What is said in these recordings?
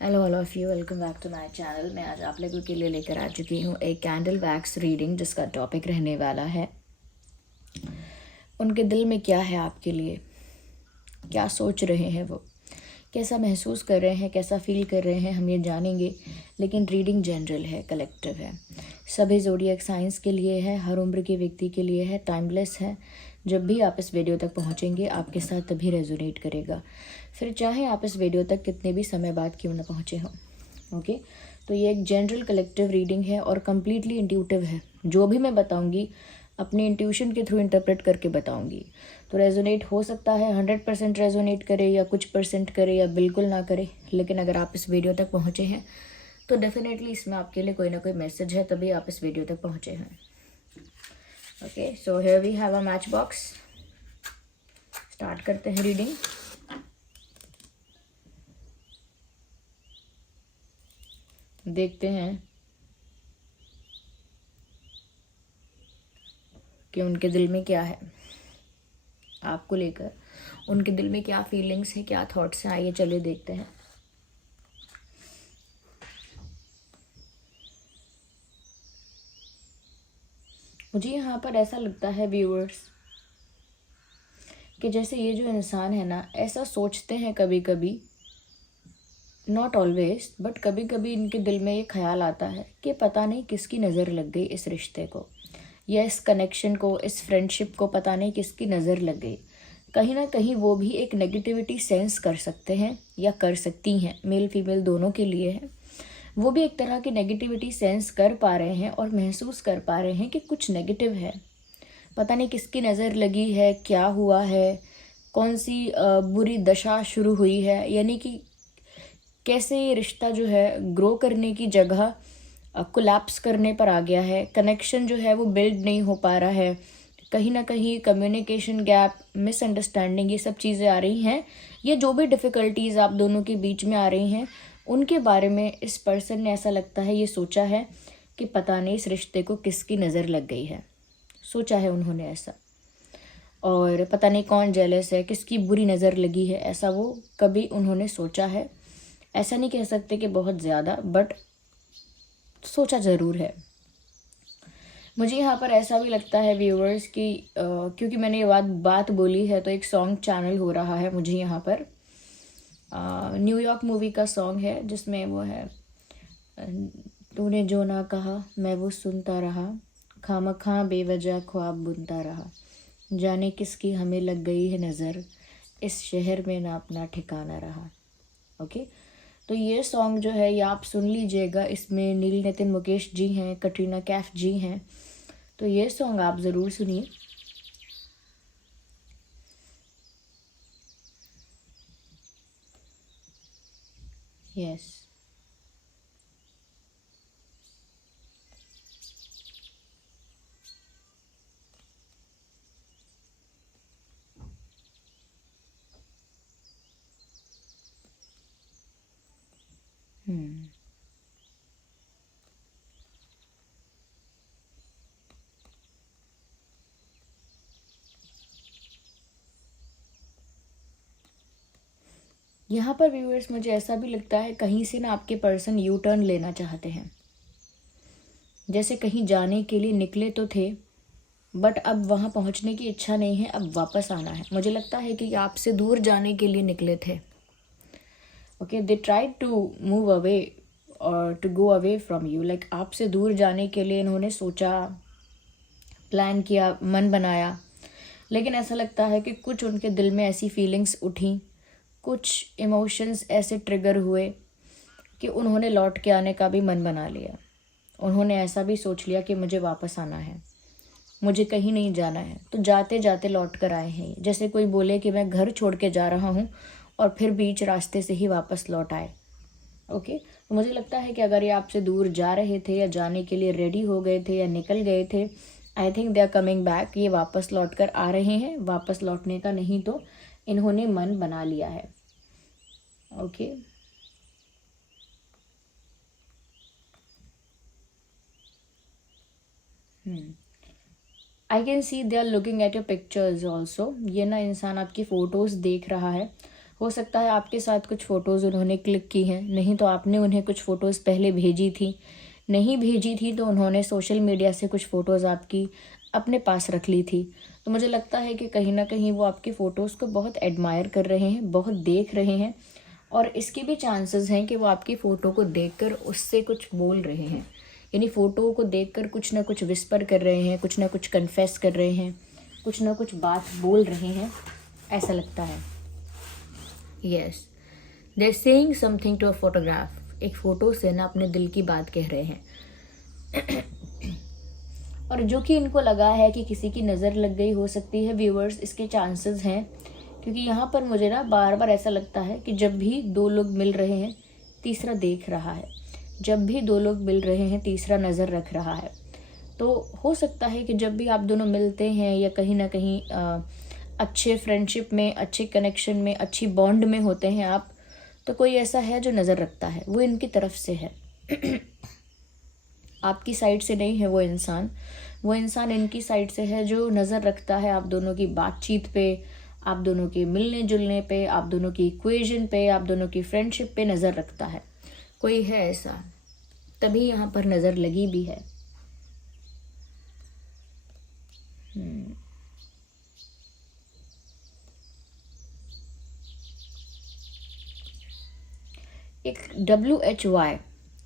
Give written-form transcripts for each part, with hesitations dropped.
Hello all of you, welcome back to my channel. मैं आज आप लोगों के लिए लेकर आ चुकी हूँ एक कैंडल वैक्स रीडिंग, जिसका टॉपिक रहने वाला है उनके दिल में क्या है आपके लिए, क्या सोच रहे हैं वो, कैसा महसूस कर रहे हैं, कैसा फील कर रहे हैं, हम ये जानेंगे। लेकिन रीडिंग जनरल है, कलेक्टिव है, सभी ज़ोडिएक साइंस के लिए है, हर उम्र के व्यक्ति के लिए है, टाइमलेस है। जब भी आप इस वीडियो तक पहुंचेंगे आपके साथ तभी रेजोनेट करेगा, फिर चाहे आप इस वीडियो तक कितने भी समय बाद क्यों ना पहुँचे हों। ओके, तो ये एक जनरल कलेक्टिव रीडिंग है और कम्प्लीटली इंट्यूटिव है। जो भी मैं बताऊंगी अपने इंट्यूशन के थ्रू इंटरप्रेट करके बताऊंगी। तो रेजोनेट हो सकता है 100% रेजोनेट करे या कुछ परसेंट करे या बिल्कुल ना करे, लेकिन अगर आप इस वीडियो तक पहुँचे हैं तो डेफिनेटली इसमें आपके लिए कोई ना कोई मैसेज है, तभी आप इस वीडियो तक पहुँचे हैं। Okay, so here we have a match box. Start करते हैं रीडिंग। देखते हैं कि उनके दिल में क्या है आपको लेकर, उनके दिल में क्या फीलिंग्स हैं, क्या थॉट्स हैं। आइए चलिए देखते हैं। मुझे यहाँ पर ऐसा लगता है व्यूअर्स कि जैसे ये जो इंसान है ना, ऐसा सोचते हैं कभी कभी, नॉट ऑलवेज बट कभी कभी इनके दिल में ये ख्याल आता है कि पता नहीं किसकी नज़र लग गई इस रिश्ते को, या इस कनेक्शन को, इस फ्रेंडशिप को, पता नहीं किसकी नज़र लग गई। कहीं ना कहीं वो भी एक नेगेटिविटी सेंस कर सकते हैं या कर सकती हैं, मेल फीमेल दोनों के लिए है। वो भी एक तरह की नेगेटिविटी सेंस कर पा रहे हैं और महसूस कर पा रहे हैं कि कुछ नेगेटिव है, पता नहीं किसकी नज़र लगी है, क्या हुआ है, कौन सी बुरी दशा शुरू हुई है, यानी कि कैसे ये रिश्ता जो है ग्रो करने की जगह कोलैप्स करने पर आ गया है। कनेक्शन जो है वो बिल्ड नहीं हो पा रहा है, कहीं ना कहीं कम्युनिकेशन गैप, मिसअंडरस्टैंडिंग, ये सब चीज़ें आ रही हैं। ये जो भी डिफ़िकल्टीज़ आप दोनों के बीच में आ रही हैं, उनके बारे में इस पर्सन ने, ऐसा लगता है, ये सोचा है कि पता नहीं इस रिश्ते को किसकी नज़र लग गई है। सोचा है उन्होंने ऐसा, और पता नहीं कौन जेलस है, किसकी बुरी नज़र लगी है, ऐसा वो कभी उन्होंने सोचा है। ऐसा नहीं कह सकते कि बहुत ज़्यादा, बट सोचा ज़रूर है। मुझे यहाँ पर ऐसा भी लगता है व्यूअर्स कि क्योंकि मैंने ये बात बोली है, तो एक सॉन्ग चैनल हो रहा है मुझे यहाँ पर। न्यूयॉर्क मूवी का सॉन्ग है जिसमें वो है, तूने जो ना कहा मैं वो सुनता रहा, खामखा बेवजह ख्वाब बुनता रहा, जाने किसकी हमें लग गई है नज़र, इस शहर में ना अपना ठिकाना रहा। ओके, तो ये सॉन्ग जो है ये आप सुन लीजिएगा। इसमें नील नितिन मुकेश जी हैं, कटरीना कैफ जी हैं, तो ये सॉन्ग आप ज़रूर सुनिए। यस, यहाँ पर व्यूअर्स मुझे ऐसा भी लगता है कहीं से ना आपके पर्सन यू टर्न लेना चाहते हैं, जैसे कहीं जाने के लिए निकले तो थे, बट अब वहाँ पहुँचने की इच्छा नहीं है, अब वापस आना है। मुझे लगता है कि आपसे दूर जाने के लिए निकले थे। Okay, they tried to move away और to go away from you, like आपसे दूर जाने के लिए इन्होंने सोचा, प्लान किया, मन बनाया। लेकिन ऐसा लगता है कि कुछ उनके दिल में ऐसी फीलिंग्स उठी, कुछ इमोशंस ऐसे ट्रिगर हुए कि उन्होंने लौट के आने का भी मन बना लिया। उन्होंने ऐसा भी सोच लिया कि मुझे वापस आना है, मुझे कहीं नहीं जाना है। तो जाते जाते लौट कर आए हैं, जैसे कोई बोले कि मैं घर छोड़ के जा रहा हूँ और फिर बीच रास्ते से ही वापस लौट आए। ओके, तो मुझे लगता है कि अगर ये आपसे दूर जा रहे थे या जाने के लिए रेडी हो गए थे या निकल गए थे, I think they are coming back. ये वापस लौट कर आ रहे हैं, वापस लौटने का नहीं तो इन्होंने मन बना लिया है। Okay, I can see they are looking at your pictures also. ये ना इंसान आपकी फ़ोटोज़ देख रहा है हो सकता है आपके साथ कुछ फ़ोटोज़ उन्होंने क्लिक की हैं, नहीं तो आपने उन्हें कुछ फ़ोटोज़ पहले भेजी थी, नहीं भेजी थी तो उन्होंने सोशल मीडिया से कुछ फ़ोटोज़ आपकी अपने पास रख ली थी। तो मुझे लगता है कि कहीं न कहीं वो आपकी फ़ोटोज़ को बहुत एडमायर कर रहे हैं, बहुत देख रहे हैं, और इसके भी चांसेस हैं कि वो आपकी फ़ोटो को देखकर उससे कुछ बोल रहे हैं। यानी फ़ोटो को देखकर कुछ ना कुछ विस्पर कर रहे हैं, कुछ ना कुछ कन्फेस कर रहे हैं, कुछ ना कुछ बात बोल रहे हैं, ऐसा लगता है। Yes, they are saying something to a photograph. एक फ़ोटो से ना अपने दिल की बात कह रहे हैं। और जो कि इनको लगा है कि किसी की नज़र लग गई हो सकती है व्यूअर्स, इसके चांसेस हैं, क्योंकि यहाँ पर मुझे ना बार बार ऐसा लगता है कि जब भी दो लोग मिल रहे हैं तीसरा देख रहा है, जब भी दो लोग मिल रहे हैं तीसरा नज़र रख रहा है। तो हो सकता है कि जब भी आप दोनों मिलते हैं या कहीं ना कहीं अच्छे फ्रेंडशिप में, अच्छे कनेक्शन में, अच्छी बॉन्ड में होते हैं आप, तो कोई ऐसा है जो नज़र रखता है, वो इनकी तरफ से है। आपकी साइड से नहीं है वो इंसान इनकी साइड से है, जो नज़र रखता है आप दोनों की बातचीत पे, आप दोनों के मिलने जुलने पे, आप दोनों की इक्वेशन पे, आप दोनों की फ्रेंडशिप पे नज़र रखता है। कोई है ऐसा, तभी यहाँ पर नज़र लगी भी है। एक WHY,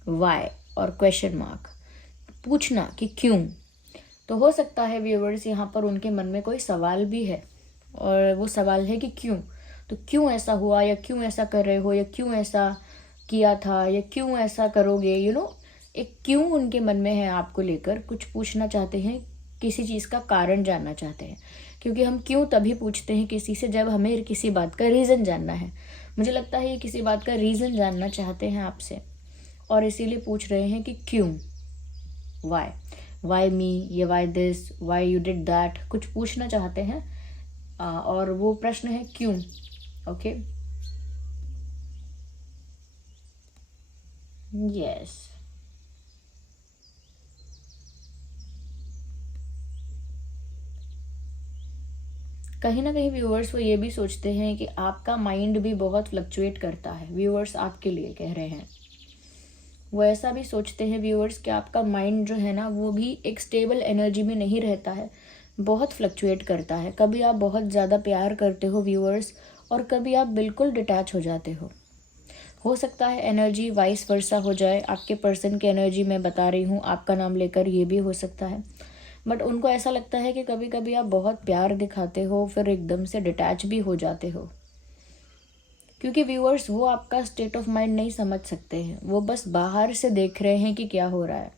वाई और क्वेश्चन मार्क, पूछना कि क्यों। तो हो सकता है व्यूअर्स यहाँ पर उनके मन में कोई सवाल भी है, और वो सवाल है कि क्यों। तो क्यों ऐसा हुआ, या क्यों ऐसा कर रहे हो, या क्यों ऐसा किया था, या क्यों ऐसा करोगे, एक क्यों उनके मन में है आपको लेकर, कुछ पूछना चाहते हैं, किसी चीज़ का कारण जानना चाहते हैं। क्योंकि हम क्यों तभी पूछते हैं किसी से जब हमें किसी बात का रीज़न जानना है। मुझे लगता है ये किसी बात का रीज़न जानना चाहते हैं आपसे, और इसीलिए पूछ रहे हैं कि क्यों, वाई मी, या why this, why you did that, कुछ पूछना चाहते हैं। और वो प्रश्न है क्यों। Okay, yes. कहीं ना कहीं व्यूअर्स वो ये भी सोचते हैं कि आपका माइंड भी बहुत फ्लक्चुएट करता है। व्यूअर्स आपके लिए कह रहे हैं, वो ऐसा भी सोचते हैं व्यूअर्स कि आपका माइंड जो है ना, वो भी एक स्टेबल एनर्जी में नहीं रहता है, बहुत फ्लक्चुएट करता है। कभी आप बहुत ज़्यादा प्यार करते हो व्यूअर्स, और कभी आप बिल्कुल डिटैच हो जाते हो सकता है एनर्जी वाइस वर्सा हो जाए। आपके पर्सन की एनर्जी मैं बता रही हूँ, आपका नाम लेकर, ये भी हो सकता है। बट उनको ऐसा लगता है कि कभी कभी आप बहुत प्यार दिखाते हो, फिर एकदम से डिटैच भी हो जाते हो। क्योंकि व्यूअर्स वो आपका स्टेट ऑफ माइंड नहीं समझ सकते हैं, वो बस बाहर से देख रहे हैं कि क्या हो रहा है।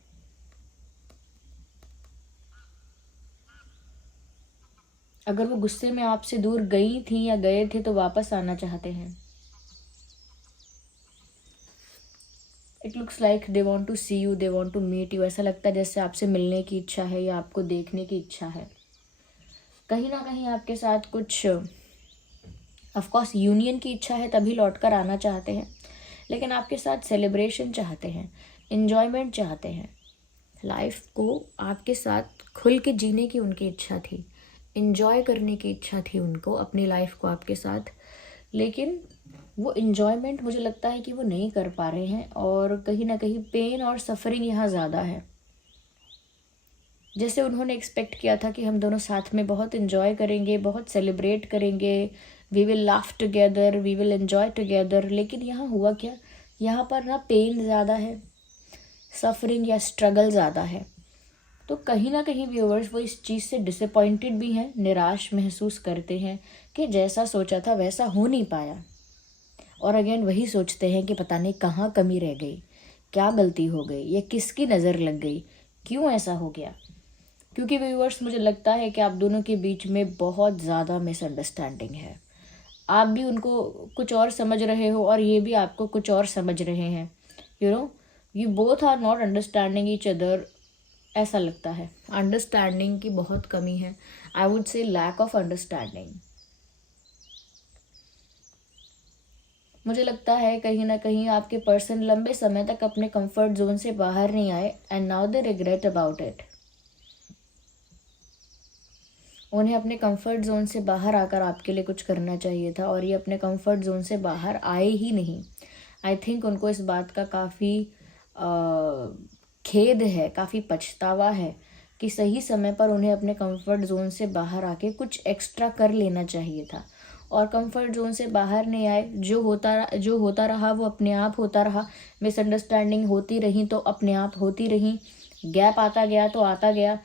अगर वो गुस्से में आपसे दूर गई थी या गए थे तो वापस आना चाहते हैं। It looks like they want to see you, they want to meet you. ऐसा लगता है जैसे आपसे मिलने की इच्छा है या आपको देखने की इच्छा है। कहीं ना कहीं आपके साथ कुछ ऑफकोर्स यूनियन की इच्छा है, तभी लौट कर आना चाहते हैं, लेकिन आपके साथ सेलिब्रेशन चाहते हैं, इन्जॉयमेंट चाहते हैं। लाइफ को आपके साथ खुल के जीने की उनकी इच्छा थी, इन्जॉय करने की इच्छा थी उनको अपनी लाइफ को आपके साथ। लेकिन वो इन्जॉयमेंट मुझे लगता है कि वो नहीं कर पा रहे हैं, और कहीं ना कहीं पेन और सफरिंग यहाँ ज़्यादा है। जैसे उन्होंने एक्सपेक्ट किया था कि हम दोनों साथ में बहुत इन्जॉय करेंगे, बहुत सेलिब्रेट करेंगे, we will laugh together, we will enjoy together. लेकिन यहाँ हुआ क्या, यहाँ पर ना पेन ज़्यादा है, सफरिंग या स्ट्रगल ज़्यादा है। तो कहीं ना कहीं व्यूअर्स वो इस चीज़ से डिसअपॉइंटेड भी हैं, निराश महसूस करते हैं कि जैसा सोचा था वैसा हो नहीं पाया। और अगेन वही सोचते हैं कि पता नहीं कहाँ कमी रह गई, क्या गलती हो गई, या किसकी नज़र लग गई, क्यों ऐसा हो गया। क्योंकि व्यूअर्स मुझे लगता है कि आप दोनों के बीच में बहुत ज़्यादा मिसअंडरस्टैंडिंग है। आप भी उनको कुछ और समझ रहे हो, और ये भी आपको कुछ और समझ रहे हैं। You both are not understanding each other. ऐसा लगता है अंडरस्टैंडिंग की बहुत कमी है, I would say lack of understanding. मुझे लगता है कहीं ना कहीं आपके पर्सन लंबे समय तक अपने कंफर्ट जोन से बाहर नहीं आए, and now they regret about it. उन्हें अपने कंफर्ट जोन से बाहर आकर आपके लिए कुछ करना चाहिए था, और ये अपने कंफर्ट जोन से बाहर आए ही नहीं। आई थिंक उनको इस बात का काफ़ी खेद है, काफ़ी पछतावा है कि सही समय पर उन्हें अपने कंफर्ट जोन से बाहर आके कुछ एक्स्ट्रा कर लेना चाहिए था, और कंफर्ट जोन से बाहर नहीं आए। जो होता रहा वो अपने आप होता रहा। मिसअंडरस्टैंडिंग होती रही तो अपने आप होती रही, गैप आता गया तो आता गया।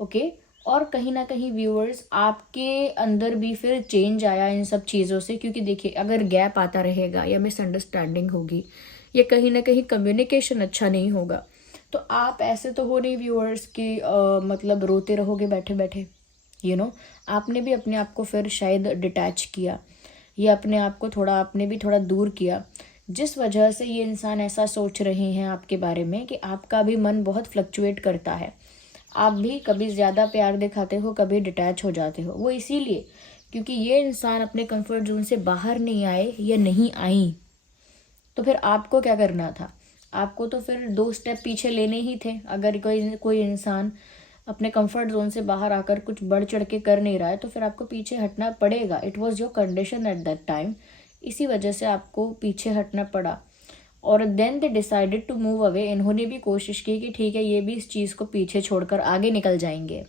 ओके। और कहीं ना कहीं व्यूअर्स, आपके अंदर भी फिर चेंज आया इन सब चीज़ों से, क्योंकि देखिए अगर गैप आता रहेगा या मिसअंडरस्टैंडिंग होगी या कहीं ना कहीं कम्युनिकेशन अच्छा नहीं होगा, तो आप ऐसे तो हो नहीं व्यूअर्स कि मतलब रोते रहोगे बैठे बैठे। आपने भी अपने आप को फिर शायद डिटैच किया, या अपने आप को थोड़ा, आपने भी थोड़ा दूर किया, जिस वजह से ये इंसान ऐसा सोच रहे हैं आपके बारे में कि आपका भी मन बहुत फ्लक्चुएट करता है। आप भी कभी ज़्यादा प्यार दिखाते हो, कभी डिटैच हो जाते हो। वो इसीलिए क्योंकि ये इंसान अपने कंफर्ट जोन से बाहर नहीं आए या नहीं आई। तो फिर आपको क्या करना था? आपको तो फिर 2 स्टेप पीछे लेने ही थे। अगर कोई इंसान अपने कंफर्ट जोन से बाहर आकर कुछ बढ़ चढ़ के कर नहीं रहा है, तो फिर आपको पीछे हटना पड़ेगा। It was your condition at that time. इसी वजह से आपको पीछे हटना पड़ा। और then they decided to move away. इन्होंने भी कोशिश की कि ठीक है, ये भी इस चीज़ को पीछे छोड़कर आगे निकल जाएंगे।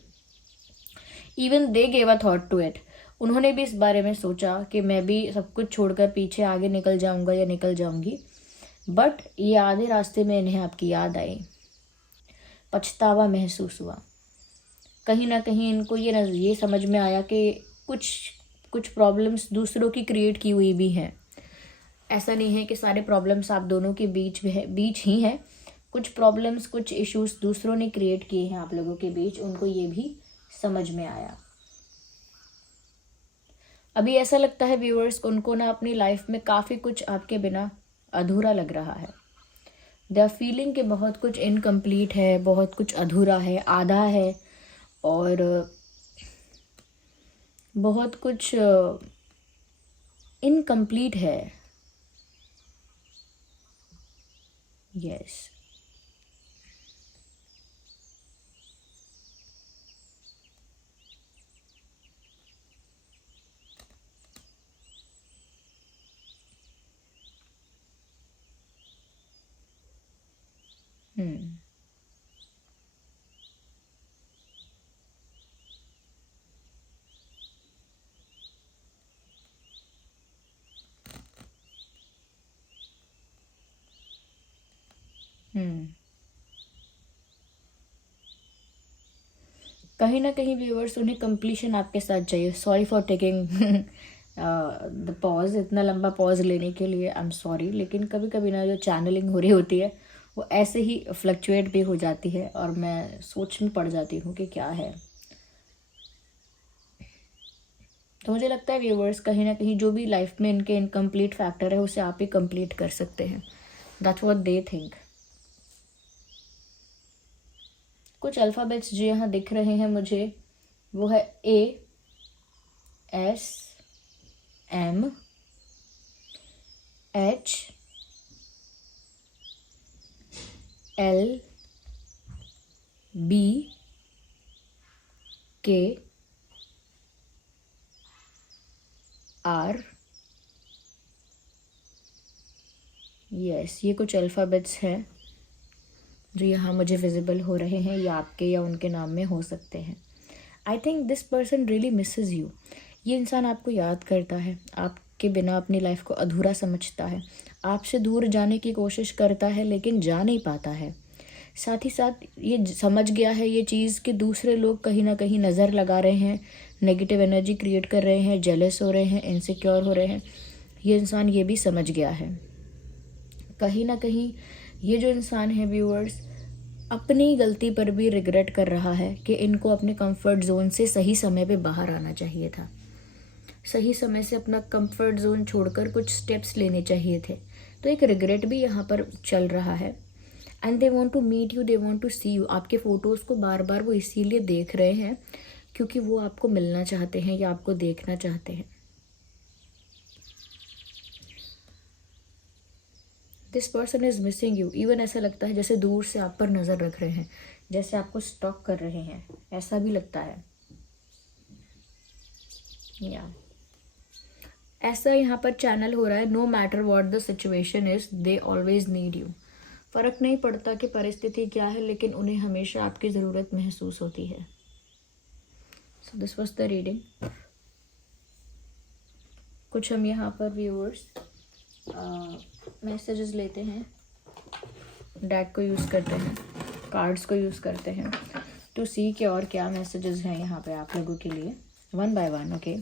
Even they gave a thought to it. उन्होंने भी इस बारे में सोचा कि मैं भी सब कुछ छोड़कर पीछे आगे निकल जाऊंगा या निकल जाऊंगी। बट ये आधे रास्ते में इन्हें आपकी याद आई, पछतावा महसूस हुआ। कहीं ना कहीं इनको ये समझ में आया कि कुछ कुछ प्रॉब्लम्स दूसरों की क्रिएट की हुई भी हैं। ऐसा नहीं है कि सारे प्रॉब्लम्स आप दोनों के बीच ही हैं। कुछ प्रॉब्लम्स, कुछ इश्यूज दूसरों ने क्रिएट किए हैं आप लोगों के बीच, उनको ये भी समझ में आया। अभी ऐसा लगता है व्यूअर्स, उनको ना अपनी लाइफ में काफ़ी कुछ आपके बिना अधूरा लग रहा है। दे आर फीलिंग कि बहुत कुछ इनकम्प्लीट है, बहुत कुछ अधूरा है, आधा है, और बहुत कुछ इनकम्प्लीट है। यस। हम्म। हम्म। कहीं ना कहीं व्यूअर्स, उन्हें कंप्लीशन आपके साथ चाहिए। Sorry for taking the pause, इतना लंबा पॉज लेने के लिए आई एम सॉरी। लेकिन कभी कभी ना जो चैनलिंग हो रही होती है वो ऐसे ही फ्लक्चुएट भी हो जाती है, और मैं सोच में पड़ जाती हूँ कि क्या है। तो मुझे लगता है व्यूअर्स, कहीं ना कहीं जो भी लाइफ में इनके इनकम्प्लीट फैक्टर है उसे आप ही कंप्लीट कर सकते हैं। That's what they think. कुछ अल्फ़ाबेट्स जो यहाँ दिख रहे हैं मुझे, वो है AHLBKR। यस, ये कुछ अल्फ़ाबेट्स हैं जो यहाँ मुझे विजिबल हो रहे हैं। ये आपके या उनके नाम में हो सकते हैं। I think this person really misses you. ये इंसान आपको याद करता है, आपके बिना अपनी लाइफ को अधूरा समझता है, आपसे दूर जाने की कोशिश करता है लेकिन जा नहीं पाता है। साथ ही साथ ये समझ गया है ये चीज़ कि दूसरे लोग कहीं ना कहीं नज़र लगा रहे हैं, नेगेटिव एनर्जी क्रिएट कर रहे हैं, जेलस हो रहे हैं, इनसिक्योर हो रहे हैं। ये इंसान ये भी समझ गया है। कहीं ना कहीं ये जो इंसान है व्यूअर्स, अपनी गलती पर भी रिग्रेट कर रहा है कि इनको अपने कंफर्ट जोन से सही समय पे बाहर आना चाहिए था। सही समय से अपना कंफर्ट जोन छोड़कर कुछ स्टेप्स लेने चाहिए थे। तो एक रिग्रेट भी यहाँ पर चल रहा है। And they want to meet you, they want to see you. आपके फ़ोटोज़ को बार बार वो इसीलिए देख रहे हैं क्योंकि वो आपको मिलना चाहते हैं या आपको देखना चाहते हैं। This person is missing you. Even ऐसा लगता है जैसे दूर से आप पर नज़र रख रहे हैं, जैसे आपको स्टॉक कर रहे हैं, ऐसा भी लगता है। या ऐसा यहाँ पर चैनल हो रहा है, no matter what the situation is they always need you. फर्क नहीं पड़ता कि परिस्थिति क्या है, लेकिन उन्हें हमेशा आपकी ज़रूरत महसूस होती है। So this was the reading. कुछ हम यहाँ पर व्यूअर्स मैसेजेस लेते हैं, डेक को यूज़ करते हैं, कार्ड्स को यूज़ करते हैं टू सी के और क्या मैसेजेस हैं यहाँ पे आप लोगों के लिए, one by one. Okay,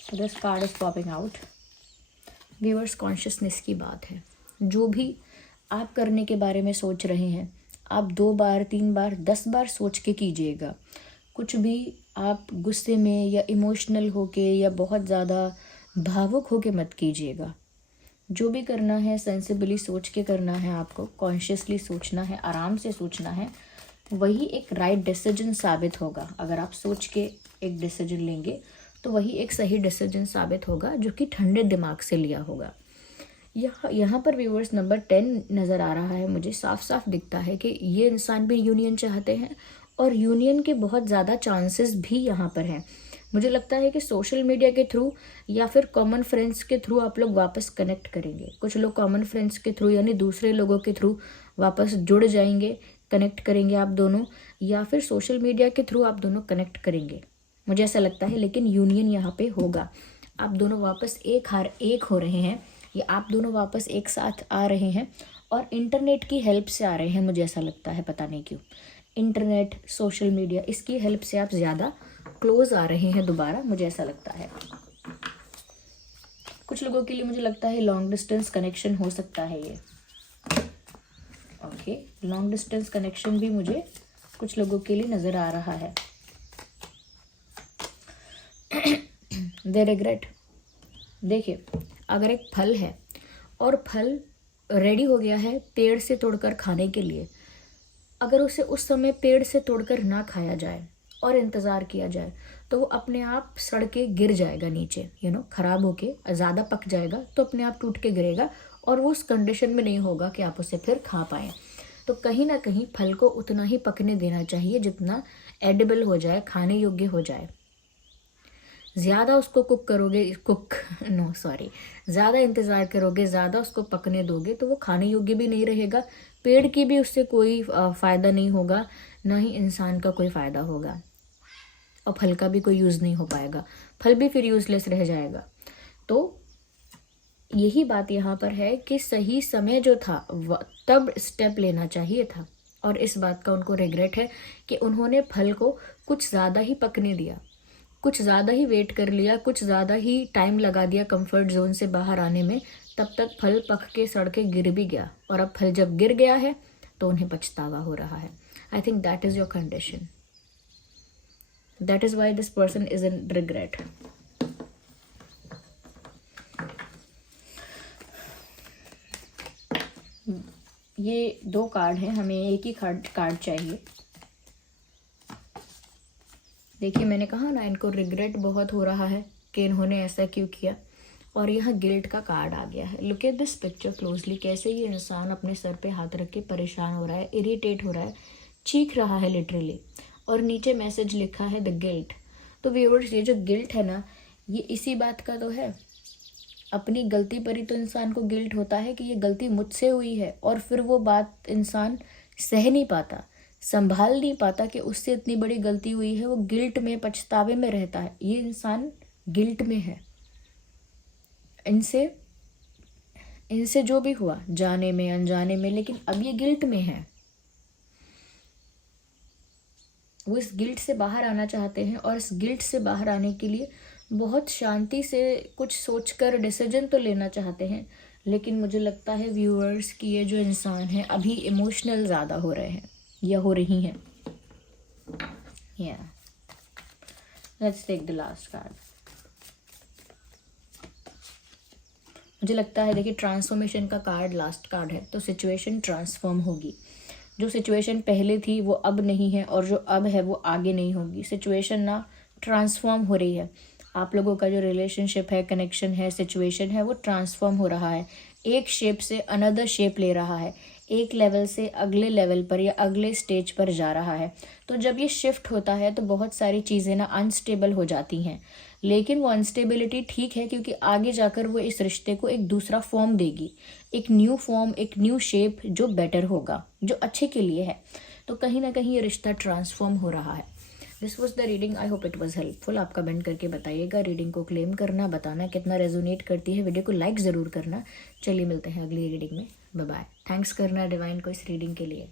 so this card is popping out. Viewers, consciousness की बात है। जो भी आप करने के बारे में सोच रहे हैं, आप 2 बार 3 बार 10 बार सोच के कीजिएगा। कुछ भी आप गुस्से में या इमोशनल होके या बहुत ज़्यादा भावुक होके मत कीजिएगा। जो भी करना है सेंसिबली सोच के करना है, आपको कॉन्शियसली सोचना है, आराम से सोचना है, वही एक राइट डिसीजन साबित होगा। अगर आप सोच के एक डिसीजन लेंगे तो वही एक सही डिसीजन साबित होगा, जो कि ठंडे दिमाग से लिया होगा। यहाँ पर व्यूअर्स नंबर 10 नज़र आ रहा है मुझे, साफ साफ दिखता है कि ये इंसान भी यूनियन चाहते हैं और यूनियन के बहुत ज़्यादा चांसेस भी यहाँ पर हैं। मुझे लगता है कि सोशल मीडिया के थ्रू या फिर कॉमन फ्रेंड्स के थ्रू आप लोग वापस कनेक्ट करेंगे। कुछ लोग कॉमन फ्रेंड्स के थ्रू यानी दूसरे लोगों के थ्रू वापस जुड़ जाएंगे, कनेक्ट करेंगे आप दोनों, या फिर सोशल मीडिया के थ्रू आप दोनों कनेक्ट करेंगे, मुझे ऐसा लगता है। लेकिन यूनियन यहाँ पे होगा, आप दोनों वापस एक हो रहे हैं, या आप दोनों वापस एक साथ आ रहे हैं और इंटरनेट की हेल्प से आ रहे हैं, मुझे ऐसा लगता है, पता नहीं क्यों। इंटरनेट, सोशल मीडिया, इसकी हेल्प से आप ज़्यादा क्लोज आ रहे हैं दोबारा, मुझे ऐसा लगता है। कुछ लोगों के लिए मुझे लगता है लॉन्ग डिस्टेंस कनेक्शन हो सकता है ये। ओके, लॉन्ग डिस्टेंस कनेक्शन भी मुझे कुछ लोगों के लिए नज़र आ रहा है। दे रिग्रेट। देखिए, अगर एक फल है और फल रेडी हो गया है पेड़ से तोड़कर खाने के लिए, अगर उसे उस समय पेड़ से तोड़कर ना खाया जाए और इंतज़ार किया जाए तो वो अपने आप सड़ के गिर जाएगा नीचे, ख़राब होके ज़्यादा पक जाएगा तो अपने आप टूट के गिरेगा और वो उस कंडीशन में नहीं होगा कि आप उसे फिर खा पाएँ। तो कहीं ना कहीं फल को उतना ही पकने देना चाहिए जितना एडिबल हो जाए, खाने योग्य हो जाए। ज़्यादा उसको ज़्यादा इंतज़ार करोगे, ज़्यादा उसको पकने दोगे तो वो खाने योग्य भी नहीं रहेगा, पेड़ की भी उससे कोई फ़ायदा नहीं होगा, ना ही इंसान का कोई फ़ायदा होगा, और फल का भी कोई यूज़ नहीं हो पाएगा, फल भी फिर यूज़लेस रह जाएगा। तो यही बात यहाँ पर है कि सही समय जो था तब स्टेप लेना चाहिए था, और इस बात का उनको रिग्रेट है कि उन्होंने फल को कुछ ज़्यादा ही पकने दिया, कुछ ज़्यादा ही वेट कर लिया, कुछ ज़्यादा ही टाइम लगा दिया कंफर्ट जोन से बाहर आने में, तब तक फल पक के सड़ के गिर भी गया, और अब फल जब गिर गया है तो उन्हें पछतावा हो रहा है। I think that is your condition, that is why this person is in regret. ये 2 कार्ड हैं, हमें एक ही कार्ड चाहिए। देखिए, मैंने कहा ना, इनको रिग्रेट बहुत हो रहा है कि इन्होंने ऐसा क्यों किया, और यहाँ गिल्ट का कार्ड आ गया है। Look at this picture closely, कैसे ये इंसान अपने सर पे हाथ रख के परेशान हो रहा है, इरिटेट हो रहा है, चीख रहा है लिटरली, और नीचे मैसेज लिखा है द गिल्ट। तो व्यूअर्स, ये जो गिल्ट है ना, ये इसी बात का तो है, अपनी गलती पर ही तो इंसान को गिल्ट होता है कि ये गलती मुझसे हुई है, और फिर वो बात इंसान सह नहीं पाता, संभाल नहीं पाता कि उससे इतनी बड़ी गलती हुई है, वो गिल्ट में, पछतावे में रहता है। ये इंसान गिल्ट में है, इनसे जो भी हुआ, जाने में अनजाने में, लेकिन अब ये गिल्ट में है। वो इस गिल्ट से बाहर आना चाहते हैं, और इस गिल्ट से बाहर आने के लिए बहुत शांति से कुछ सोचकर डिसीजन तो लेना चाहते हैं, लेकिन मुझे लगता है व्यूअर्स कि ये जो इंसान है अभी इमोशनल ज़्यादा हो रहे हैं या हो रही हैं। Let's take the last card. मुझे लगता है, देखिए, ट्रांसफॉर्मेशन का कार्ड लास्ट कार्ड है, तो सिचुएशन ट्रांसफॉर्म होगी। जो सिचुएशन पहले थी वो अब नहीं है, और जो अब है वो आगे नहीं होगी। सिचुएशन ना ट्रांसफॉर्म हो रही है, आप लोगों का जो रिलेशनशिप है, कनेक्शन है, सिचुएशन है, वो ट्रांसफॉर्म हो रहा है, एक शेप से अनदर शेप ले रहा है, एक लेवल से अगले लेवल पर या अगले स्टेज पर जा रहा है। तो जब ये शिफ्ट होता है तो बहुत सारी चीज़ें ना अनस्टेबल हो जाती हैं, लेकिन वो अनस्टेबिलिटी ठीक है, क्योंकि आगे जाकर वो इस रिश्ते को एक दूसरा फॉर्म देगी, एक न्यू फॉर्म, एक न्यू शेप जो बेटर होगा, जो अच्छे के लिए है। तो कहीं ना कहीं ये रिश्ता ट्रांसफॉर्म हो रहा है। This was the reading, I hope it was helpful. आप कमेंट करके बताइएगा, रीडिंग को क्लेम करना, बताना कितना रेजोनेट करती है, वीडियो को लाइक ज़रूर करना। चलिए मिलते हैं अगली रीडिंग में, बाय बाय। थैंक्स करना डिवाइन को इस रीडिंग के लिए।